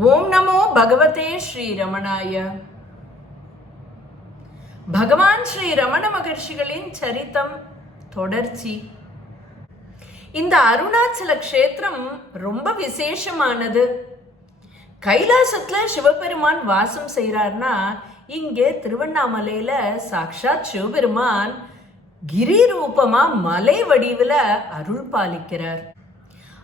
ஓம் நமோ பகவதே ஸ்ரீ ரமணாய. பகவான் ஸ்ரீ ரமண மகர்ஷிகளின் சரித்தம் தொடர்ச்சி. இந்த அருணாச்சல க்ஷேத்திரம் ரொம்ப விசேஷமானது. கைலாசத்துல சிவபெருமான் வாசம் செய்யறார்னா, இங்கே திருவண்ணாமலையில சாக்ஷாத் சிவபெருமான் கிரி ரூபமா மலை வடிவுல அருள் பாலிக்கிறார்.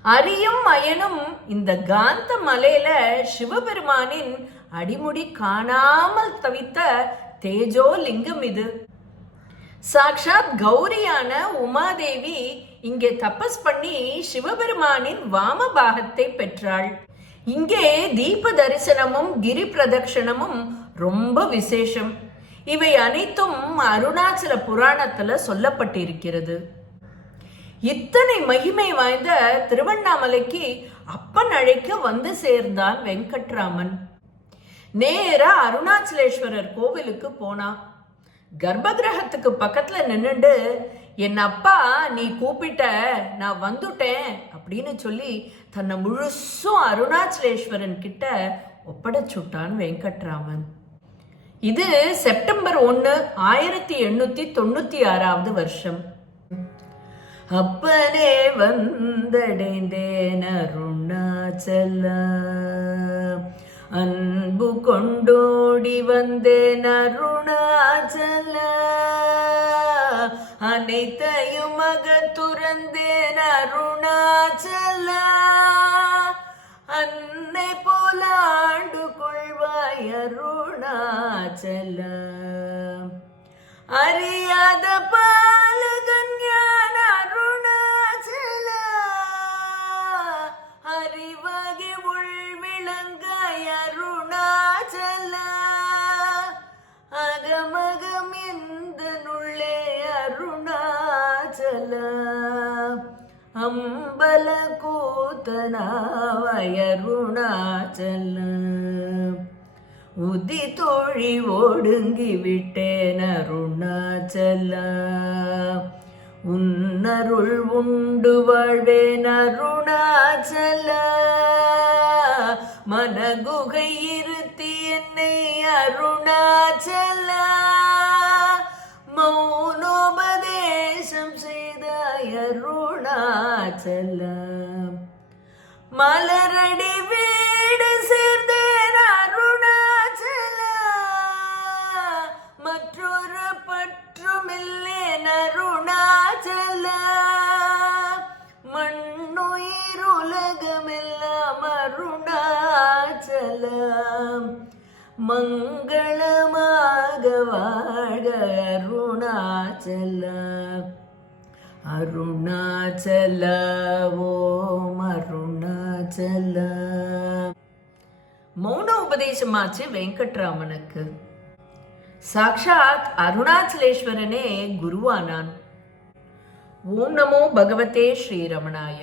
அரியும் அயனும் இந்த காந்த மலையில சிவபெருமானின் அடிமுடி காணாமல் தவித்த தேஜோ லிங்கம் இது. சாக்ஷாத் கௌரியான உமாதேவி இங்கே தபஸ் பண்ணி சிவபெருமானின் வாம பாகத்தை பெற்றாள். இங்கே தீப தரிசனமும் கிரி பிரதட்சணமும் ரொம்ப விசேஷம். இவை அனைத்தும் அருணாச்சல புராணத்துல சொல்லப்பட்டிருக்கிறது. இத்தனை மகிமை வாய்ந்த திருவண்ணாமலைக்கு அப்பன் அழைக்க வந்து சேர்ந்தான் வெங்கட்ராமன். நேரா அருணாச்சலேஸ்வரர் கோவிலுக்கு போனான். கர்ப்ப கிரகத்துக்கு பக்கத்துல நின்னுண்டு, என் அப்பா நீ கூப்பிட்ட, நான் வந்துட்டேன் அப்படின்னு சொல்லி தன்னை முழுசும் அருணாச்சலேஸ்வரன் கிட்ட ஒப்படைச்சுட்டான் வெங்கட்ராமன். இது செப்டம்பர் 1, 1896 வருஷம். அப்பனே வந்தடைந்தேன் அருணாச்சல, அன்பு கொண்டோடி வந்தேன் அருணாச்சல, அனைத்தையும் துறந்தேன் அருணாச்சல, அன்னை போல ஆண்டு கொள்வாய் அருணாச்சல, அறியாத பாலகன் ஞான அருணாச்சல, அறிவாகி உள்விளங்காய் அருணாச்சல, அகமகம் எந்த நுள்ளே அருணாச்சல, அம்பல கூத்தனாவாய் அருணாச்சல, உதி தோழி ஓடுங்கி விட்டேன் அருணாச்சல, உன்னருள் உண்டு வாழ்வேன் அருணாச்சல, மனகுகை இருத்தி என்னை அருணாச்சல, மௌனோபதேசம் செய்தாய் அருணாச்சல, மலரடி வீடு சேர்ந்தேன் அருணாச்சல, மற்றொரு பற்றுமில்லேன் அருணாச்சல, மண்ணுயிர் உலகமெல்லாம் அருணாச்சல, மங்களமாக வாழ்க அருணாச்சல, அருணாச்சல ஓம் அருணாச்சல. மௌன உபதேசமாச்சு வெங்கட்ராமனுக்கு. சாக்ஷாத் அருணாச்சலேஸ்வரனே குருவானான். ஓம் நமோ பகவதே ஸ்ரீ ரமணாய.